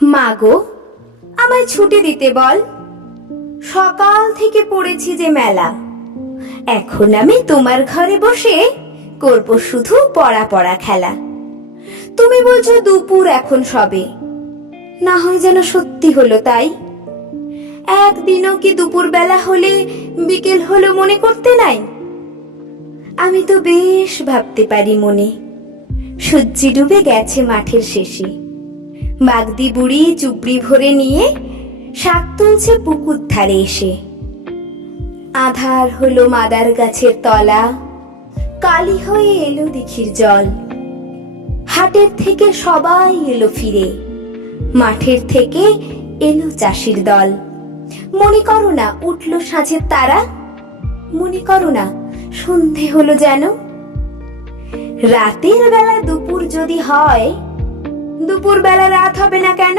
মাগো, আমায় ছুটি দিতে বল। সকাল থেকে পড়েছি যে মেলা, এখন আমি তোমার ঘরে বসে করব শুধু পড়া পড়া খেলা। তুমি বলছো দুপুর এখন সবে, না হয় যেন সত্যি হলো তাই। একদিনও কি দুপুর বেলা হলে বিকেল হলো মনে করতে নাই? আমি তো বেশ ভাবতে পারি মনে, সূর্যি ডুবে গেছে মাঠের শেষে, বাগদি বুড়ি চুবড়ি ভরে নিয়ে শাক তুলছে পুকুর ধারে এসে। আধার হলো মাদার গাছের তলা, কালি হয়ে এলো দিঘির জল। হাটের থেকে সবাই এলো ফিরে, মাঠের থেকে এলো চাষির দল। মনে করো না উঠলো সাঁঝের তারা, মনে করো না সন্ধে হলো যেন। রাতের বেলা দুপুর যদি হয়, দুপুর বেলা রাত হবে না কেন?